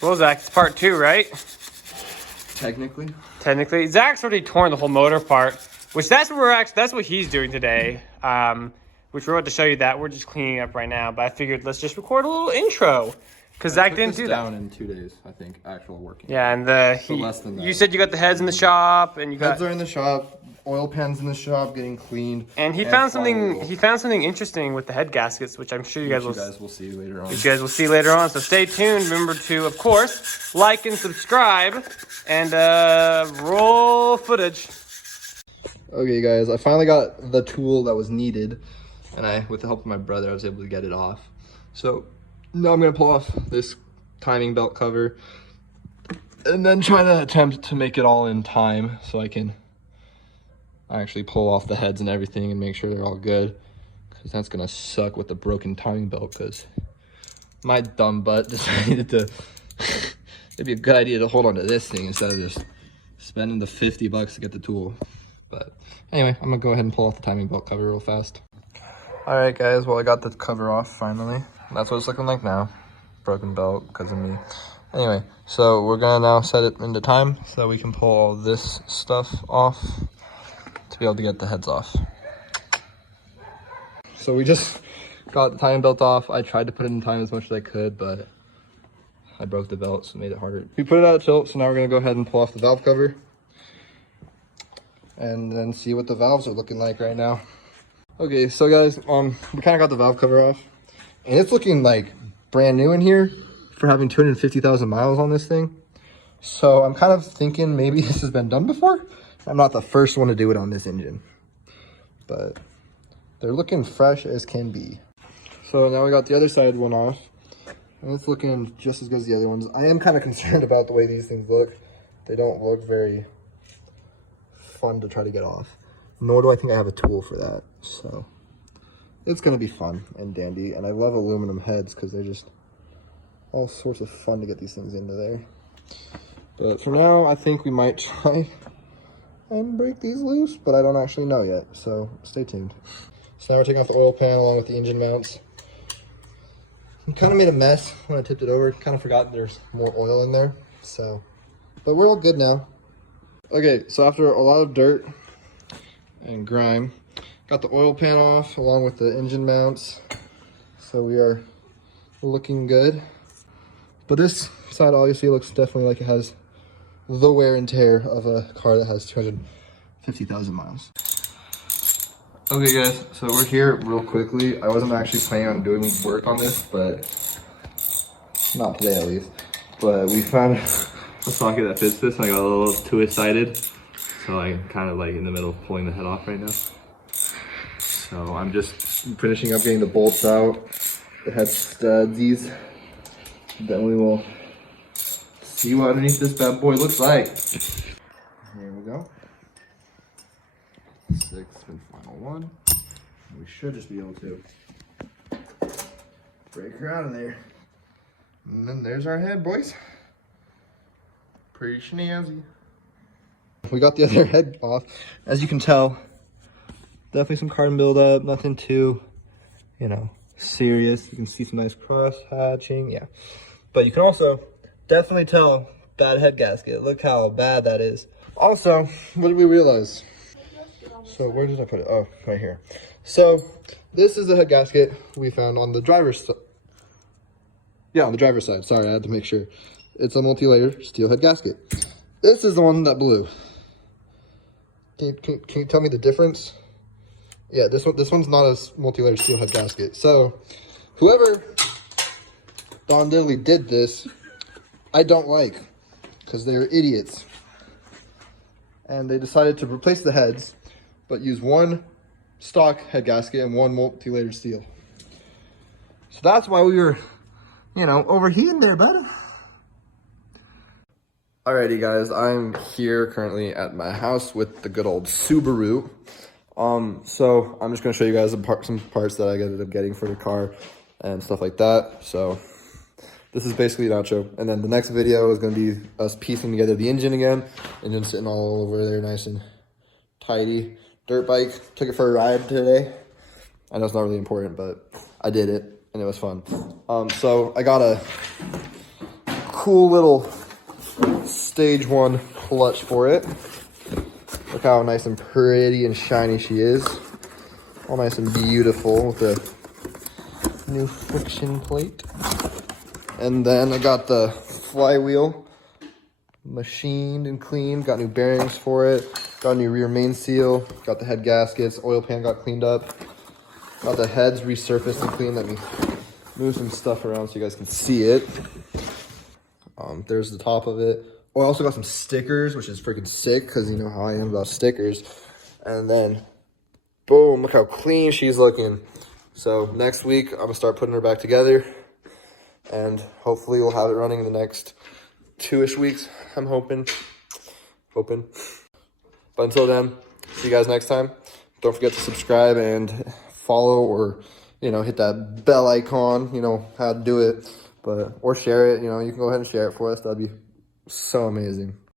Well, Zach, it's part 2, right? Technically. Technically. Zach's already torn the whole motor apart, which that's what he's doing today. Which we're about to show you that. We're just cleaning up right now, but I figured let's just record a little intro. Because Zach didn't do that. Down in 2 days, I think, actual working. Yeah, and less than that. You said you got the heads in the shop, and you got heads are in the shop, oil pans in the shop, getting cleaned. And he found something. He found something interesting with the head gaskets, which I'm sure you guys will see later on. You guys will see later on. So stay tuned. Remember to, of course, like and subscribe, and roll footage. Okay, guys, I finally got the tool that was needed, and with the help of my brother, I was able to get it off. So now I'm gonna pull off this timing belt cover and then try to attempt to make it all in time so I can actually pull off the heads and everything and make sure they're all good, because that's gonna suck with the broken timing belt, because my dumb butt decided to it'd be a good idea to hold on to this thing instead of just spending the 50 bucks to get the tool. But anyway, I'm gonna go ahead and pull off the timing belt cover real fast. All right, guys, well, I got the cover off finally. That's what it's looking like now. Broken belt because of me. Anyway, so we're gonna now set it into time so that we can pull all this stuff off to be able to get the heads off. So we just got the timing belt off. I tried to put it in time as much as I could, but I broke the belt, so it made it harder. We put it out of tilt, so now we're gonna go ahead and pull off the valve cover and then see what the valves are looking like right now. Okay, so guys, we kind of got the valve cover off, and it's looking like brand new in here for having 250,000 miles on this thing. So I'm kind of thinking maybe this has been done before. I'm not the first one to do it on this engine, but they're looking fresh as can be. So now we got the other side one off, and it's looking just as good as the other ones. I am kind of concerned about the way these things look. They don't look very fun to try to get off, nor do I think I have a tool for that. So it's gonna be fun and dandy, and I love aluminum heads because they're just all sorts of fun to get these things into there. But for now, I think we might try and break these loose, but I don't actually know yet, so stay tuned. So now we're taking off the oil pan along with the engine mounts. I kind of made a mess when I tipped it over. Kind of forgot there's more oil in there, so, but we're all good now. Okay, so after a lot of dirt and grime, got the oil pan off along with the engine mounts, so we are looking good. But this side obviously looks definitely like it has the wear and tear of a car that has 250,000 miles. Okay guys, so we're here real quickly. I wasn't actually planning on doing work on this, but not today at least. But we found a socket that fits this, and I got a little too excited. So I'm kind of like in the middle of pulling the head off right now. So I'm just finishing up getting the bolts out, the head studsies. Then we will see what underneath this bad boy looks like. Here we go. 6th and final one. We should just be able to break her out of there. And then there's our head, boys. Pretty snazzy. We got the other head off. As you can tell, definitely some carbon buildup, nothing too, serious. You can see some nice cross hatching, yeah. But you can also definitely tell bad head gasket. Look how bad that is. Also, what did we realize? So where did I put it? Oh, right here. So this is the head gasket we found on the driver's side. Yeah, on the driver's side. Sorry, I had to make sure. It's a multi-layer steel head gasket. This is the one that blew. Can you tell me the difference? Yeah, this one's not a multi-layer steel head gasket. So whoever Don Diddley did this, I don't like, because they're idiots. And they decided to replace the heads, but use one stock head gasket and one multi-layered steel. So that's why we were, overheating there, bud. Alrighty guys, I'm here currently at my house with the good old Subaru. So I'm just gonna show you guys some parts that I ended up getting for the car and stuff like that. So this is basically an outro, and then the next video is gonna be us piecing together the engine again. Engine's sitting all over there nice and tidy. Dirt bike, took it for a ride today. I know it's not really important, but I did it and it was fun. So I got a cool little stage 1 clutch for it. Look how nice and pretty and shiny she is. All nice and beautiful with the new friction plate. And then I got the flywheel machined and cleaned. Got new bearings for it. Got a new rear main seal. Got the head gaskets. Oil pan got cleaned up. Got the heads resurfaced and cleaned. Let me move some stuff around so you guys can see it. There's the top of it. Oh, I also got some stickers, which is freaking sick because you know how I am about stickers. And then, boom, look how clean she's looking. So next week, I'm going to start putting her back together. And hopefully we'll have it running in the next 2-ish weeks, I'm hoping. But until then, see you guys next time. Don't forget to subscribe and follow, or, you know, hit that bell icon, you know, how to do it. But, or share it, you know, you can go ahead and share it for us. That'd be so amazing.